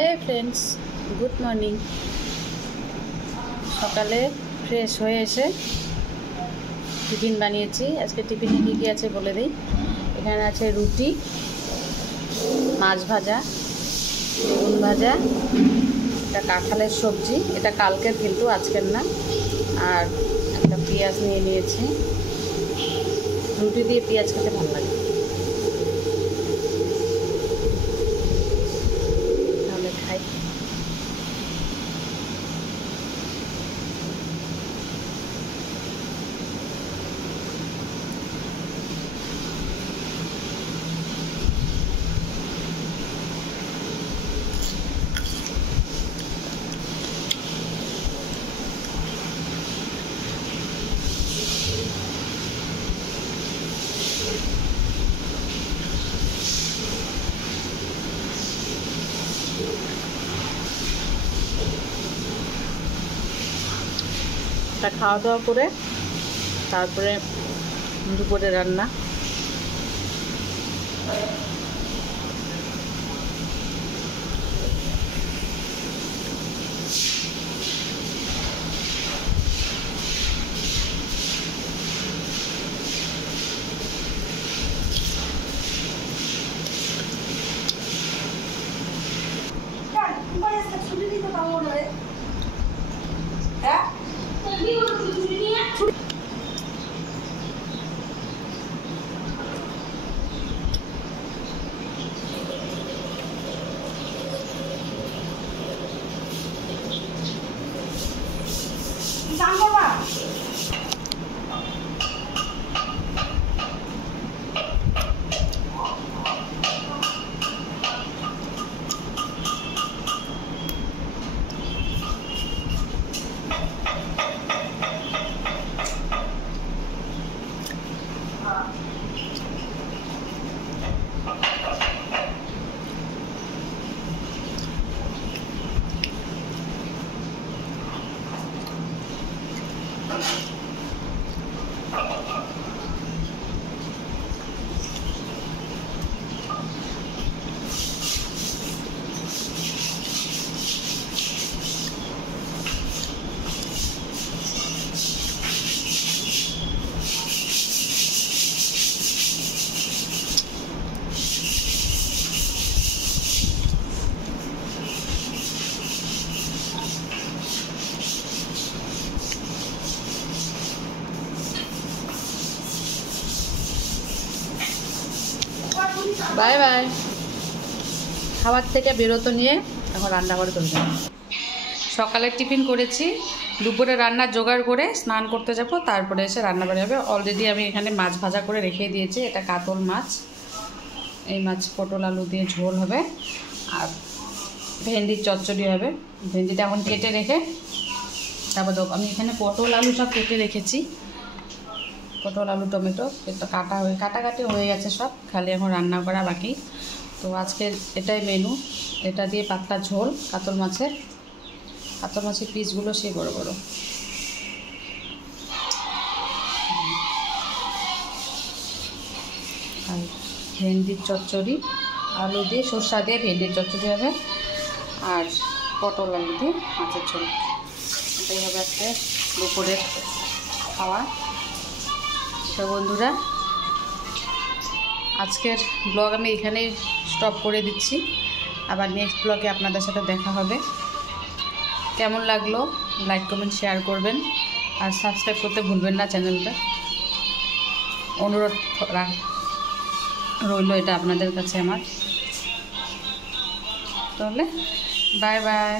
হে friends, good morning. সকালে fresh হয়ে এসে টিফিন বানিয়েছি। আজকে টিফিনে কী কী আছে বলে দিই। এখানে আছে রুটি, মাছ ভাজা, বেগুন ভাজা, এটা কাঁঠালের সবজি, এটা কালকের কিন্তু আজকের না। আর একটা পেঁয়াজ নিয়ে নিয়েছি। রুটি দিয়ে পেঁয়াজ খেতে ভালো লাগে। তাহলে খাই। তা খাওয়া দাওয়া করে তারপরে দুপুরে রান্না। Bye bye. খাবার থেকে বিরত নিয়ে এখন রান্না করে চলবে। সকালে টিফিন করেছি, দুপুরে রান্নার জোগাড় করে স্নান করতে যাব, তারপরে এসে রান্না করে হবে। অলরেডি আমি এখানে মাছ ভাজা করে রেখে দিয়েছি। এটা কাতল মাছ। এই মাছ পটল আলু দিয়ে ঝোল হবে, আর ভেন্ডির চচ্চড়ি হবে। ভেন্ডিটা এখন কেটে রেখে তারপর আমি এখানে পটল আলু সব কেটে রেখেছি। পটল আলু টমেটো এটা কাটাকাটি হয়ে গেছে সব, খালি এখন রান্না করা বাকি। তো আজকে এটাই মেনু। এটা দিয়ে পাতলা ঝোল কাতল মাছের পিসগুলো সে বড় বড়। আর ভেন্ডির চচ্চড়ি, আলু দিয়ে সরষা দিয়ে ভেন্ডির চচ্চড়ি হবে, আর পটল আলু দিয়ে মাছের ঝোল। এটাই হবে আজকে দুপুরের খাওয়া। তো বন্ধুরা, আজকের ব্লগ আমি এখানেই স্টপ করে দিচ্ছি। আবার নেক্সট ব্লগে আপনাদের সাথে দেখা হবে। কেমন লাগলো লাইক কমেন্ট শেয়ার করবেন, আর সাবস্ক্রাইব করতে ভুলবেন না চ্যানেলটা। অনুরোধ রইল এটা আপনাদের কাছে আমার। তাহলে বাই বাই।